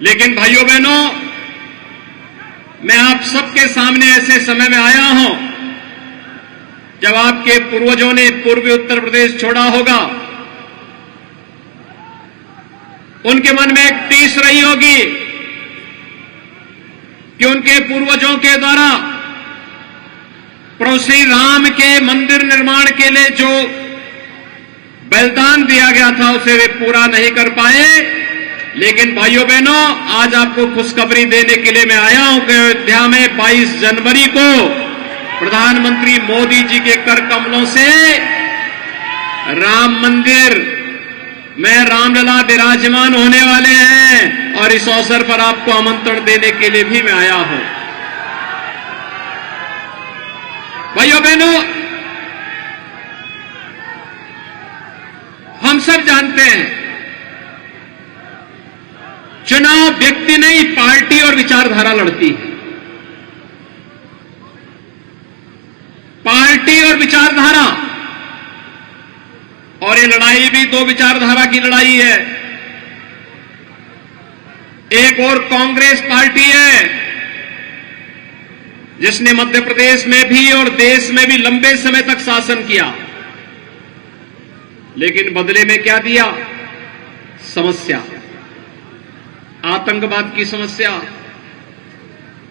लेकिन भाइयों बहनों, मैं आप सबके सामने ऐसे समय में आया हूं जब आपके पूर्वजों ने पूर्वी उत्तर प्रदेश छोड़ा होगा। उनके मन में एक टीस रही होगी कि उनके पूर्वजों के द्वारा प्रभु श्री राम के मंदिर निर्माण के लिए जो बलिदान दिया गया था उसे वे पूरा नहीं कर पाए। लेकिन भाइयों बहनों, आज आपको खुशखबरी देने के लिए मैं आया हूं कि अयोध्या में 22 जनवरी को प्रधानमंत्री मोदी जी के कर कमलों से राम मंदिर में रामलला विराजमान होने वाले हैं और इस अवसर पर आपको आमंत्रण देने के लिए भी मैं आया हूं। भाइयों बहनों, हम सब जानते हैं चुनाव व्यक्ति नहीं, पार्टी और विचारधारा लड़ती है। पार्टी और विचारधारा, और ये लड़ाई भी दो विचारधारा की लड़ाई है। एक और कांग्रेस पार्टी है जिसने मध्य प्रदेश में भी और देश में भी लंबे समय तक शासन किया, लेकिन बदले में क्या दिया? समस्या, आतंकवाद की समस्या,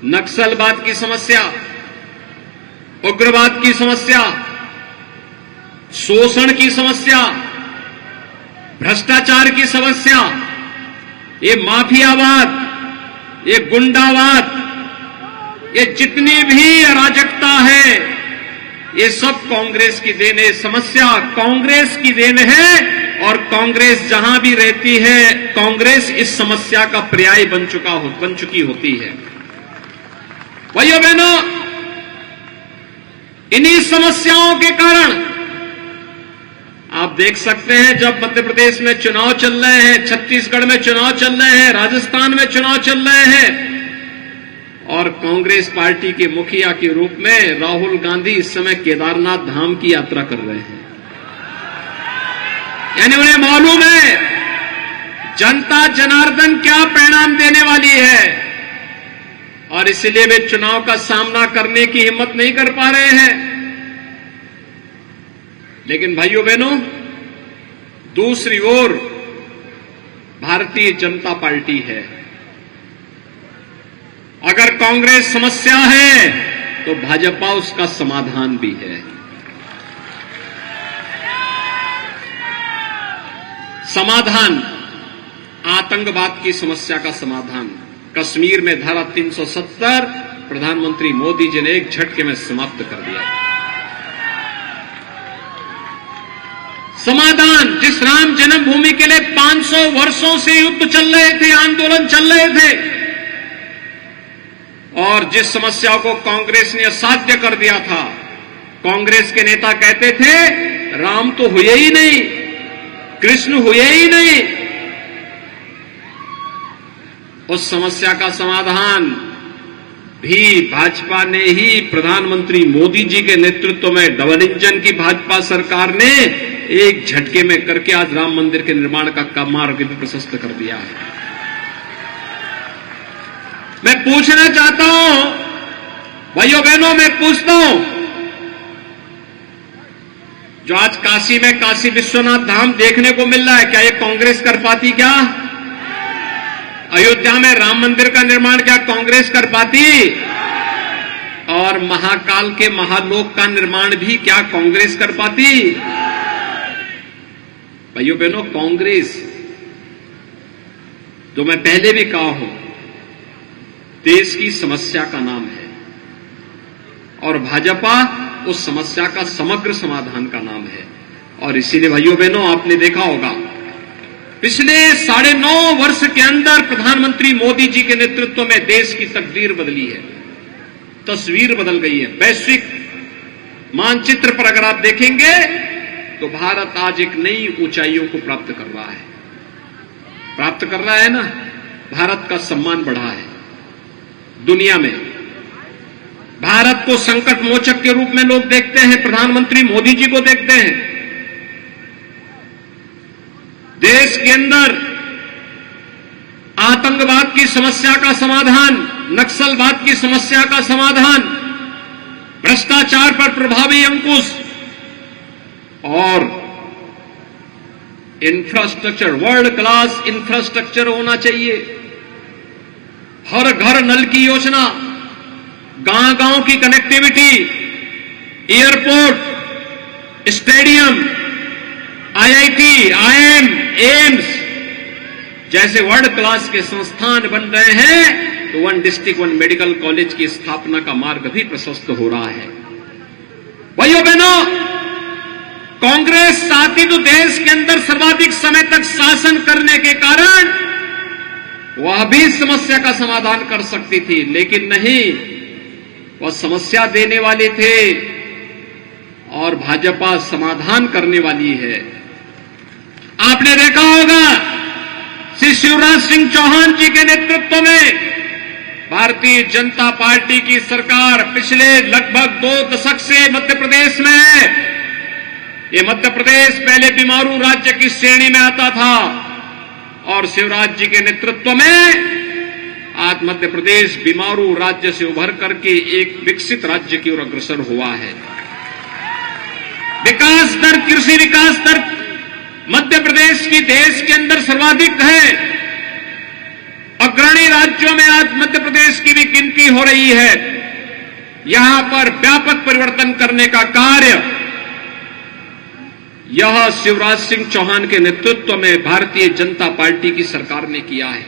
नक्सलवाद की समस्या, उग्रवाद की समस्या, शोषण की समस्या, भ्रष्टाचार की समस्या, ये माफियावाद, ये गुंडावाद, ये जितनी भी अराजकता है, ये सब कांग्रेस की देन है। समस्या कांग्रेस की देन है और कांग्रेस जहां भी रहती है, कांग्रेस इस समस्या का पर्याय बन चुकी होती है। भाइयों बहनों, इन्हीं समस्याओं के कारण आप देख सकते हैं जब मध्य प्रदेश में चुनाव चल रहे हैं, छत्तीसगढ़ में चुनाव चल रहे हैं, राजस्थान में चुनाव चल रहे हैं, और कांग्रेस पार्टी के मुखिया के रूप में राहुल गांधी इस समय केदारनाथ धाम की यात्रा कर रहे हैं। यानी उन्हें मालूम है जनता जनार्दन क्या परिणाम देने वाली है, और इसलिए वे चुनाव का सामना करने की हिम्मत नहीं कर पा रहे हैं। लेकिन भाइयों बहनों, दूसरी ओर भारतीय जनता पार्टी है। अगर कांग्रेस समस्या है तो भाजपा उसका समाधान भी है। समाधान, आतंकवाद की समस्या का समाधान कश्मीर में धारा 370 प्रधानमंत्री मोदी जी ने एक झटके में समाप्त कर दिया। समाधान, जिस राम जन्मभूमि के लिए 500 वर्षों से युद्ध चल रहे थे, आंदोलन चल रहे थे, और जिस समस्या को कांग्रेस ने असाध्य कर दिया था। कांग्रेस के नेता कहते थे राम तो हुए ही नहीं, कृष्ण हुए ही नहीं। उस समस्या का समाधान भी भाजपा ने ही, प्रधानमंत्री मोदी जी के नेतृत्व में डबल इंजन की भाजपा सरकार ने एक झटके में करके आज राम मंदिर के निर्माण का मार्ग भी प्रशस्त कर दिया है। मैं पूछना चाहता हूं भाइयों बहनों, मैं पूछता हूं, जो आज काशी में काशी विश्वनाथ धाम देखने को मिल रहा है, क्या ये कांग्रेस कर पाती? क्या अयोध्या में राम मंदिर का निर्माण क्या कांग्रेस कर पाती? और महाकाल के महालोक का निर्माण भी क्या कांग्रेस कर पाती? भाइयों बहनों, कांग्रेस, जो मैं पहले भी कहा हूं, देश की समस्या का नाम है, और भाजपा उस समस्या का समग्र समाधान का नाम है। और इसीलिए भाइयों बहनों, आपने देखा होगा पिछले 9.5 वर्ष के अंदर प्रधानमंत्री मोदी जी के नेतृत्व में देश की तकदीर बदली है, तस्वीर बदल गई है। वैश्विक मानचित्र पर अगर आप देखेंगे तो भारत आज एक नई ऊंचाइयों को प्राप्त कर रहा है ना। भारत का सम्मान बढ़ा है दुनिया में। भारत को संकट मोचक के रूप में लोग देखते हैं, प्रधानमंत्री मोदी जी को देखते हैं। देश के अंदर आतंकवाद की समस्या का समाधान, नक्सलवाद की समस्या का समाधान, भ्रष्टाचार पर प्रभावी अंकुश और इंफ्रास्ट्रक्चर, वर्ल्ड क्लास इंफ्रास्ट्रक्चर होना चाहिए। हर घर नल की योजना, गांव-गांव की connectivity, airport, stadium, IIT, IIM, AIIMS जैसे वर्ल्ड क्लास के संस्थान बन रहे हैं, तो 1 डिस्ट्रिक्ट 1 मेडिकल कॉलेज की स्थापना का मार्ग भी प्रशस्त हो रहा है। भाइयों बहनों, कांग्रेस चाहती तो देश के अंदर सर्वाधिक समय तक शासन करने के कारण वह भी समस्या का समाधान कर सकती थी, लेकिन नहीं, वह समस्या देने वाले थे और भाजपा समाधान करने वाली है। आपने देखा होगा श्री शिवराज सिंह चौहान जी के नेतृत्व में भारतीय जनता पार्टी की सरकार पिछले लगभग 2 दशक से मध्य प्रदेश में है। ये मध्य प्रदेश पहले बीमारू राज्य की श्रेणी में आता था और शिवराज जी के नेतृत्व में आज मध्य प्रदेश बीमारू राज्य से उभर करके एक विकसित राज्य की ओर अग्रसर हुआ है। विकास दर, कृषि विकास दर मध्य प्रदेश की देश के अंदर सर्वाधिक है। अग्रणी राज्यों में आज मध्य प्रदेश की भी गिनती हो रही है। यहां पर व्यापक परिवर्तन करने का कार्य यह शिवराज सिंह चौहान के नेतृत्व में भारतीय जनता पार्टी की सरकार ने किया है।